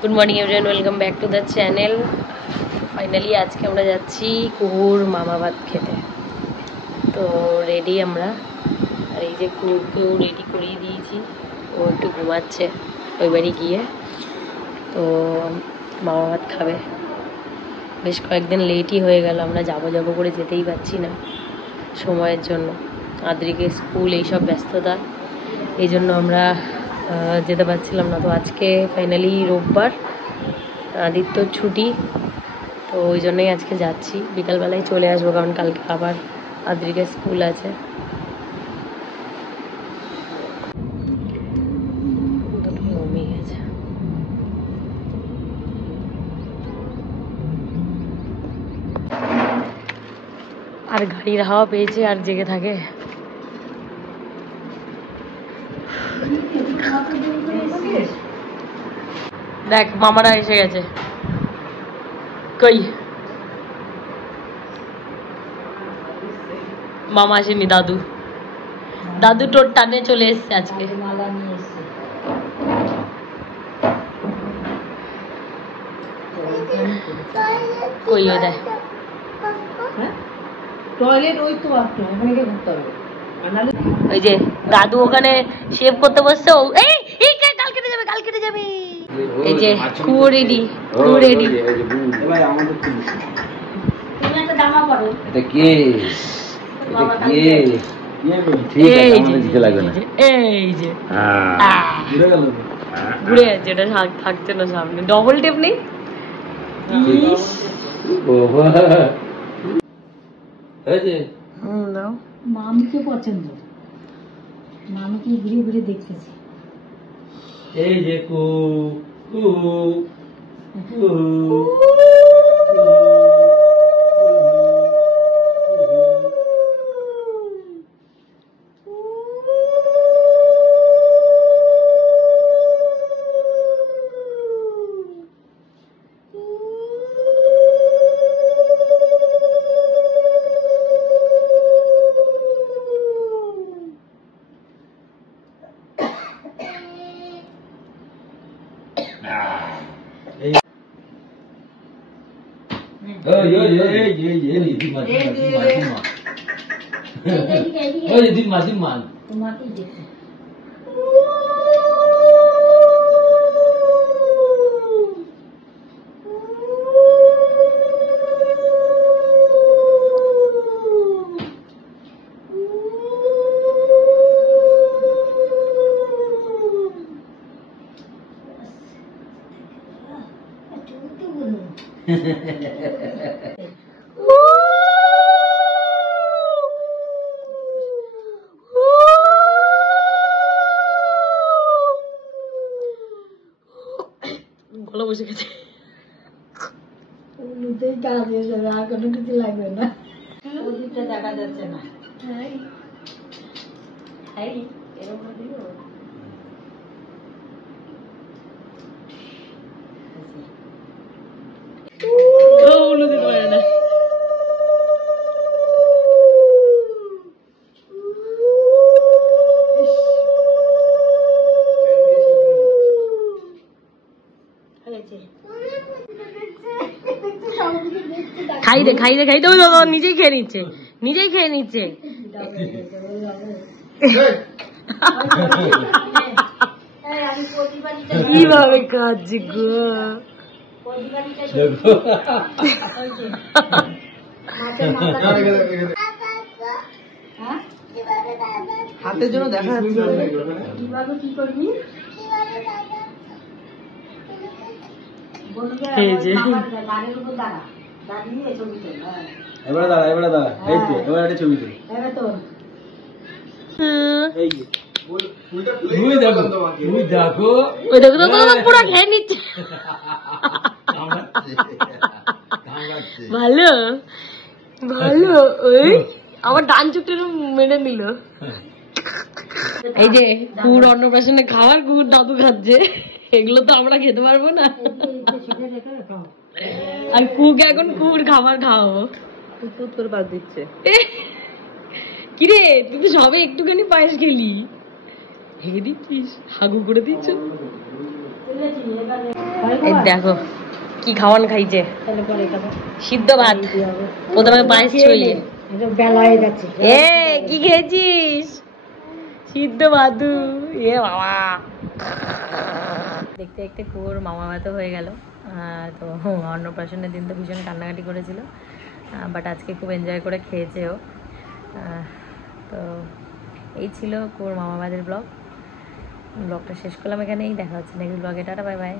Good morning everyone, welcome back to the channel. Finally आज के আমরা যাচ্ছি কুহুর মামা ভাত খেতে। তো রেডি আমরা, আর এই যে কুহুকেও রেডি করিয়ে দিয়েছি। ও একটু ঘুমাচ্ছে ওই বাড়ি গিয়ে। তো মামা ভাত খাবে। বেশ কয়েকদিন লেটই হয়ে গেল, আমরা যাবো যাবো করে যেতেই পারছি না সময়ের জন্য। আদ্রিকে স্কুল এইসব ব্যস্ততা, এই জন্য আমরা যেতে পারছিলাম না। তো আজকে ফাইনালি রোববার, আদিত্য ছুটি, তো ওই জন্যই আজকে যাচ্ছি। বিকালবেলায় চলে আসবো, কারণ কালকে আবার আদ্রিকে স্কুল আছে। আর গাড়ির হাওয়া পেয়েছে আর জেগে থাকে। দেখ মামারা এসে গেছে। কই মামা আসেনি, দাদু দাদু টোর টানে চলে এসছে আজকে। কই ও দেখ টয়লেট ওই তো একটা ওখানে গিয়ে ঘুরতে হবে। ওই যে দাদু ওখানে শেভ করতে বসছে। এই কাল কেটে যাবে, কাল কেটে যাবে। এই যে কুয়ো রেডি, কুয়ো রেডি। এবার আমাদের তুমি একটা জামা পরো। এটা কে? এটা কে? ঠিক আছে, আমাদের দিতে লাগবে না। এই যে ঘুরে গেল, ঘুরে যাচ্ছে। এটা থাকছে না সামনে, ডবল টেপ নেই। বাবা এই যে দাও। মামিকে পছন্দ, মামিকে ঘুরে ঘুরে দেখতেছি। এই যে কু কু কু গলা বসে গেছে। কাজ হয়ে যাবে, আর কোনো কিছু লাগবে না। ওদিকটা দেখা যাচ্ছে না। এরকম দিল খাই দে খাই দে খাই দে। ওই বাবা নিজেই খেয়ে নিচ্ছে, নিজেই খেয়ে নিচ্ছে। কিভাবে কাজ গো, হাতের জন্য দেখা যাচ্ছে কিভাবে কি করবি। এবারে দাঁড়া, এবারে দাঁড়া। এই তো এবারে একটা ছবি তুল। এই যে তুই দেখো, তুই দেখো, ওই দেখো তো পুরো খেয়ে নিচ্ছে। ভালো ভালো। ওই আমার ডান চুপটা মেনে নিল। এই যে কুকুর অন্নপ্রাশনে খাওয়ার, কুকুর দাদু খাচ্ছে। এগুলো তো আমরা খেতে পারবো না। আর কুকুরকে এখন কুকুর খাবার খাওয়াবো। কুকুর তোর বাদ দিচ্ছে। কিরে তুই তো সবে একটুখানি পায়েস খেলি, ভেঙে দিচ্ছিস, হাগু করে দিচ্ছ। এই দেখো কি খাওয়ান খাইছে, তাহলে পরে খাবো। সিদ্ধ ভাত, প্রথমে পায়েস ছুঁয়ে। বেলা হয়ে যাচ্ছে। এ কি খেয়েছিস? সিদ্ধ ভাদু। এ বাবা, দেখতে দেখতে কুয়োর মামা ভাতও হয়ে গেল। তো অন্নপ্রাশনের দিন তো ভীষণ কান্নাকাটি করেছিল, বাট আজকে খুব এনজয় করে খেয়েছে ও। তো এই ছিল কুয়োর মামা ভাতের ব্লগটা শেষ করলাম এখানেই। দেখা হচ্ছে নেক্সট ব্লগে। Tata, bye bye.